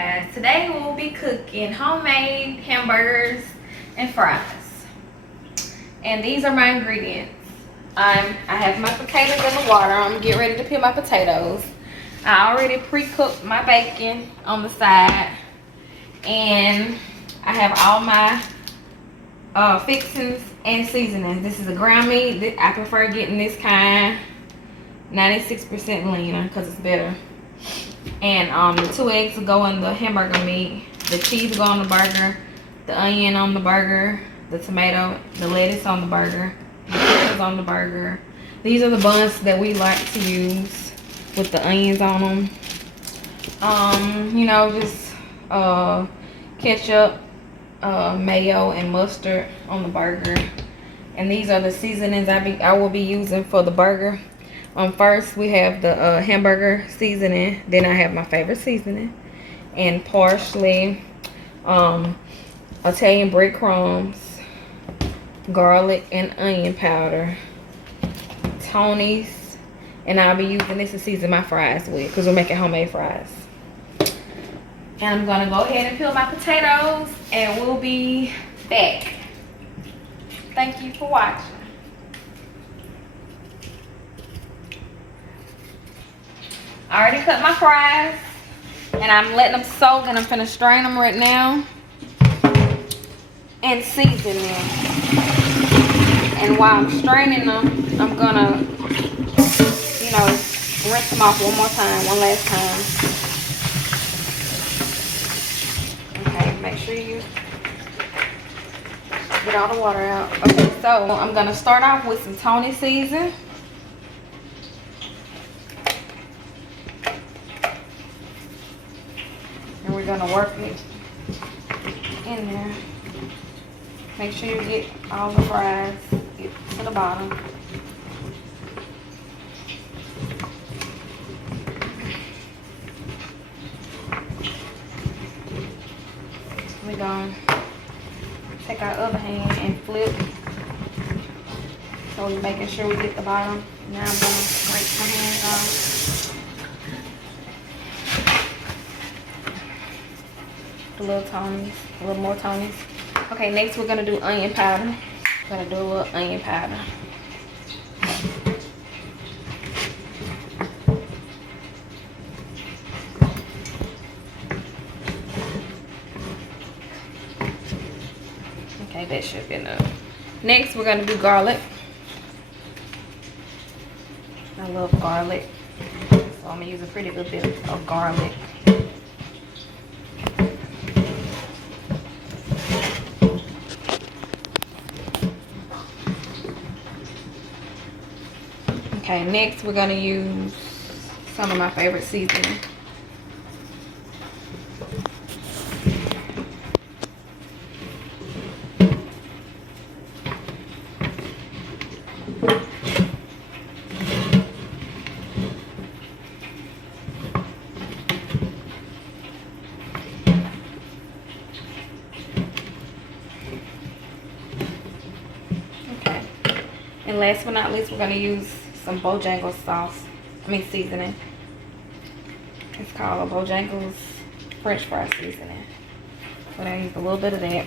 guys, today we'll be cooking homemade hamburgers and fries. And these are my ingredients. I have my potatoes in the water. I'm gonna get ready to peel my potatoes. I already pre-cooked my bacon on the side. And I have all my fixings and seasonings. This is a ground meat. I prefer getting this kind 96% leaner because it's better. And the 2 eggs will go in the hamburger meat. The cheese will go on the burger. The onion on the burger. The tomato, the lettuce on the burger. The pickles on the burger. These are the buns that we like to use with the onions on them. You know, just ketchup, mayo, and mustard on the burger. And these are the seasonings I will be using for the burger. First we have the hamburger seasoning. Then I have my favorite seasoning and parsley, Italian breadcrumbs, garlic and onion powder, Tony's, and I'll be using this to season my fries with because we're making homemade fries. And I'm gonna go ahead and peel my potatoes and we'll be back. Thank you for watching. I already cut my fries and I'm letting them soak, and I'm finna strain them right now and season them. And while I'm straining them, I'm gonna, you know, rinse them off one last time. Okay, make sure you get all the water out. Okay, so I'm gonna start off with some Tony season. And we're gonna work it in there. Make sure you get all the fries, get to the bottom. We're gonna take our other hand and flip. So we're making sure we get the bottom. Now I'm gonna scrape my hands off. A little more Tonys. Okay, next we're gonna do onion powder. We're gonna do a little onion powder. Okay, that should be enough. Next we're gonna do garlic. I love garlic, so I'm gonna use a pretty good bit of garlic. Okay, next we're gonna use some of my favorite seasoning. Okay, and last but not least, we're gonna use some Bojangles seasoning. It's called a Bojangles French fry seasoning. So I use a little bit of that.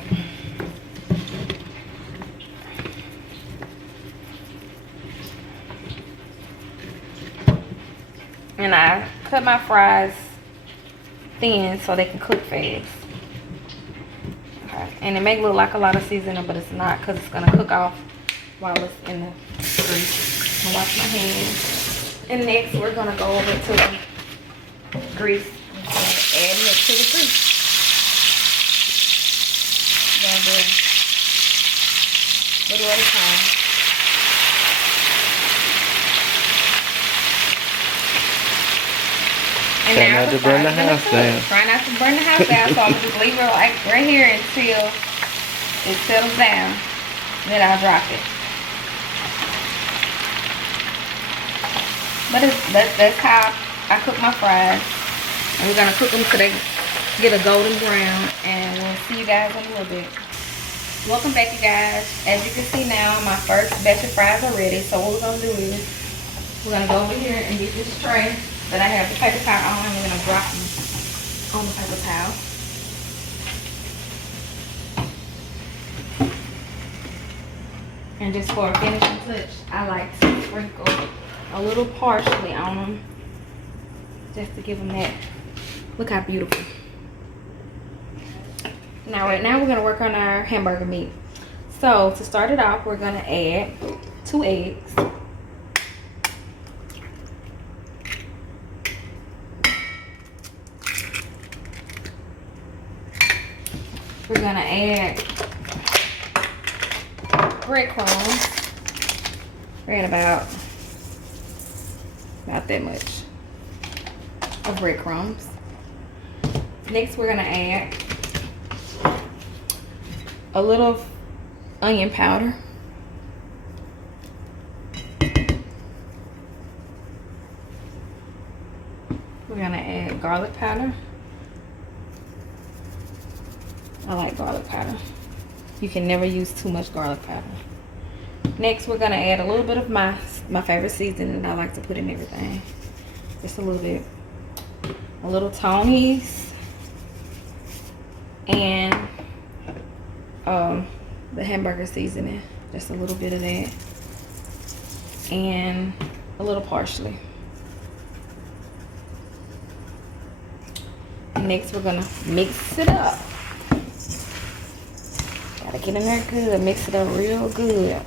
And I cut my fries thin so they can cook fast. Okay, and it may look like a lot of seasoning, but it's not, because it's gonna cook off while it's in the grease. I'm gonna wash my hands. And next we're gonna go over to the grease and add it to the grease. We're gonna do a little at a time. And try not to burn the house down. Try not to burn the house down, so I'm gonna just leave it like right here until it settles down. Then I'll drop it. But that's how I cook my fries. And we're gonna cook them till they get a golden brown. And we'll see you guys in a little bit. Welcome back, you guys. As you can see now, my first batch of fries are ready. So what we're gonna do is we're gonna go over here and get this tray that I have the paper towel on, and we're gonna drop them on the paper towel. And just for a finishing touch, I like to sprinkle a little parsley on them, just to give them that. Look how beautiful. Now, right now, we're gonna work on our hamburger meat. So to start it off, we're gonna add 2 eggs. We're gonna add breadcrumbs. We're at about that much of breadcrumbs. Next, we're gonna add a little onion powder. We're gonna add garlic powder. I like garlic powder. You can never use too much garlic powder. Next, we're gonna add a little bit of my favorite seasoning that I like to put in everything. Just a little bit. A little Tony's and the hamburger seasoning. Just a little bit of that. And a little parsley. Next, we're gonna mix it up. Gotta get in there good, mix it up real good.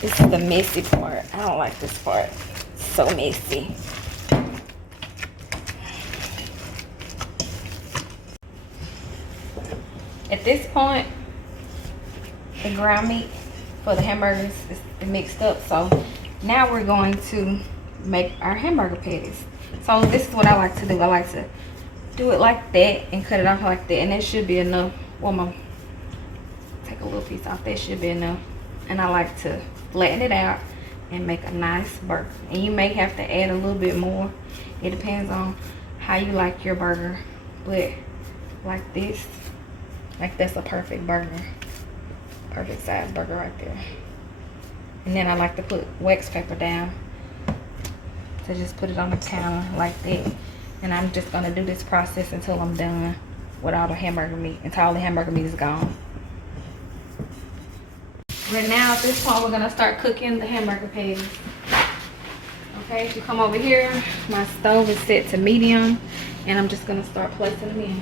This is the messy part. I don't like this part. It's so messy. At this point, the ground meat for the hamburgers is mixed up. So now we're going to make our hamburger patties. So this is what I like to do. I like to do it like that and cut it off like that. And that should be enough. Well, I'm gonna take a little piece off. That should be enough. And I like to flatten it out and make a nice burger. And you may have to add a little bit more. It depends on how you like your burger. But like this, like that's a perfect burger. Perfect size burger right there. And then I like to put wax paper down. To just put it on the counter like that. And I'm just gonna do this process until I'm done with all the hamburger meat, until all the hamburger meat is gone. Right now, at this point, we're gonna start cooking the hamburger patties. Okay, so come over here. My stove is set to medium, and I'm just gonna start placing them in.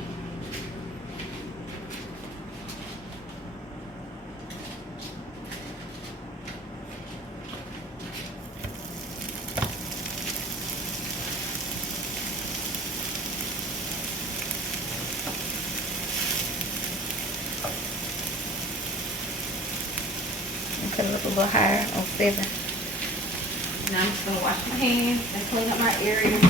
Put it up a little higher on 7. Now I'm just gonna wash my hands and clean up my area.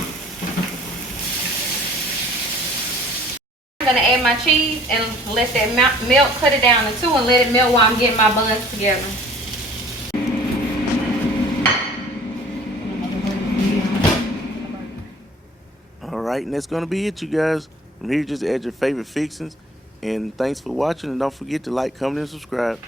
I'm gonna add my cheese and let that melt, cut it down to 2 and let it melt while I'm getting my buns together. Alright, and that's gonna be it, you guys. From here, just add your favorite fixings. And thanks for watching, and don't forget to like, comment, and subscribe.